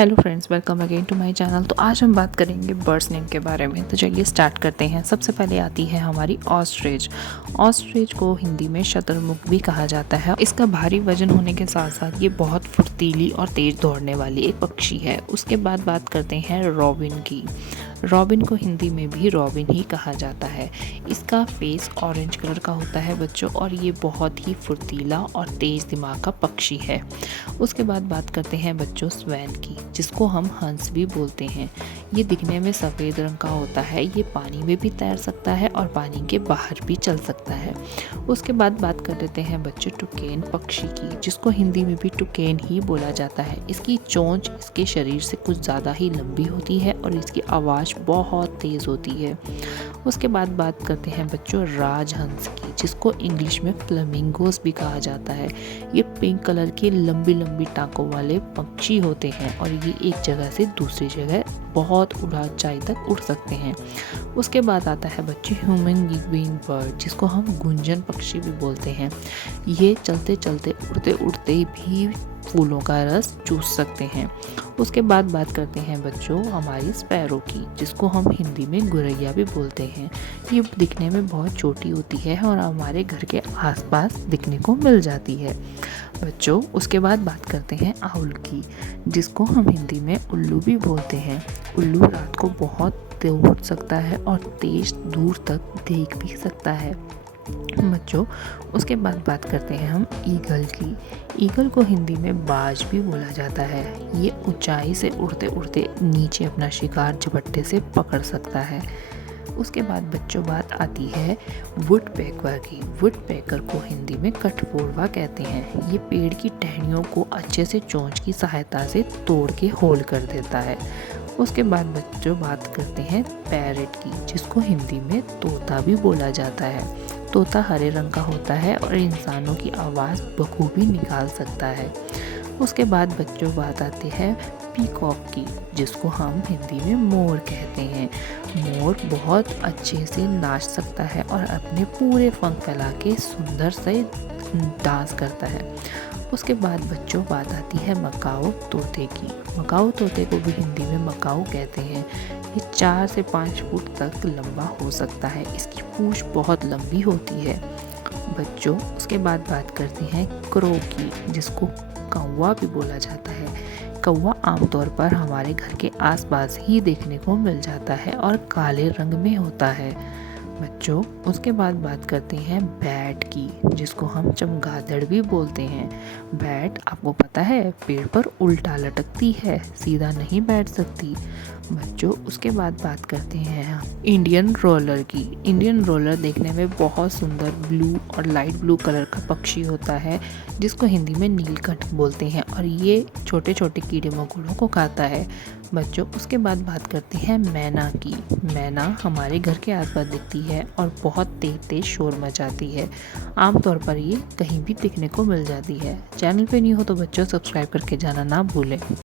Hello friends, welcome again to my channel. तो आज हम बात करेंगे बर्ड्स नेम के बारे में। तो चलिए स्टार्ट करते हैं। सबसे पहले आती है हमारी ऑस्ट्रिच। ऑस्ट्रिच को हिंदी में शतुरमुर्ग भी कहा जाता है। इसका भारी वजन होने के साथ साथ ये बहुत फुर्तीली और तेज दौड़ने वाली एक पक्षी है। उसके बाद बात करते हैं रॉबिन की। रॉबिन को हिंदी में भी रॉबिन ही कहा जाता है। इसका फेस ऑरेंज कलर का होता है बच्चों, और ये बहुत ही फुर्तीला और तेज दिमाग का पक्षी है। उसके बाद बात करते हैं बच्चों स्वैन की, जिसको हम हंस भी बोलते हैं। ये दिखने में सफ़ेद रंग का होता है। ये पानी में भी तैर सकता है और पानी के बाहर भी चल सकता है। उसके बाद बात कर लेते हैं बच्चों टुकेन पक्षी की, जिसको हिंदी में भी टुकेन ही बोला जाता है। इसकी चोंच इसके शरीर से कुछ ज़्यादा ही लंबी होती है और इसकी आवाज़ बहुत तेज़ होती है। उसके बाद बात करते हैं बच्चों राजहंस की, जिसको इंग्लिश में फ्लेमिंगोस भी कहा जाता है। ये पिंक कलर के लंबी लंबी टाँकों वाले पक्षी होते हैं और ये एक जगह से दूसरी जगह बहुत ऊंचाई तक उड़ सकते हैं। उसके बाद आता है बच्चे ह्यूमन गिविंग बर्ड, जिसको हम गुंजन पक्षी भी बोलते हैं। ये चलते चलते उड़ते उड़ते भी फूलों का रस चूस सकते हैं। उसके बाद बात करते हैं बच्चों हमारी स्पैरो की, जिसको हम हिंदी में गुरैया भी बोलते हैं। ये दिखने में बहुत छोटी होती है और हमारे घर के आसपास दिखने को मिल जाती है बच्चों। उसके बाद बात करते हैं आउल की, जिसको हम हिंदी में उल्लू भी बोलते हैं। उल्लू रात को बहुत दौड़ सकता है और तेज दूर तक देख भी सकता है बच्चों। उसके बाद बात करते हैं हम ईगल की। ईगल को हिंदी में बाज भी बोला जाता है। ये ऊंचाई से उड़ते उड़ते नीचे अपना शिकार झपट्टे से पकड़ सकता है। उसके बाद बच्चों बात आती है वुडपेकर की। वुडपेकर को हिंदी में कठफोड़वा कहते हैं। ये पेड़ की टहनियों को अच्छे से चोंच की सहायता से तोड़ के होल कर देता है। उसके बाद बच्चों बात करते हैं पैरट की, जिसको हिंदी में तोता भी बोला जाता है। तोता हरे रंग का होता है और इंसानों की आवाज़ बखूबी निकाल सकता है। उसके बाद बच्चों बात आती है पीकॉक की, जिसको हम हिंदी में मोर कहते हैं। मोर बहुत अच्छे से नाच सकता है और अपने पूरे पंख फैला के सुंदर से डांस करता है। उसके बाद बच्चों बात आती है मकाओ तोते की। मकाओ तोते को भी हिंदी में मकाओ कहते हैं। ये 4 से 5 फुट तक लंबा हो सकता है। इसकी पूंछ बहुत लंबी होती है बच्चों। उसके बाद बात करते हैं क्रो की, जिसको कौवा भी बोला जाता है। कौवा आमतौर पर हमारे घर के आसपास ही देखने को मिल जाता है और काले रंग में होता है बच्चों। उसके बाद बात करते हैं बैट की, जिसको हम चमगादड़ भी बोलते हैं। बैट आपको पता है पेड़ पर उल्टा लटकती है, सीधा नहीं बैठ सकती बच्चों। उसके बाद बात करते हैं इंडियन रोलर की। इंडियन रोलर देखने में बहुत सुंदर ब्लू और लाइट ब्लू कलर का पक्षी होता है, जिसको हिंदी में नीलकंठ बोलते हैं, और ये छोटे छोटे कीड़े मकोड़ों को खाता है बच्चों। उसके बाद बात करते हैं मैना की। मैना हमारे घर के आसपास दिखती है और बहुत तेज तेज शोर मचाती है। आमतौर पर ये कहीं भी दिखने को मिल जाती है। चैनल पे नहीं हो तो बच्चों सब्सक्राइब करके जाना ना भूलें।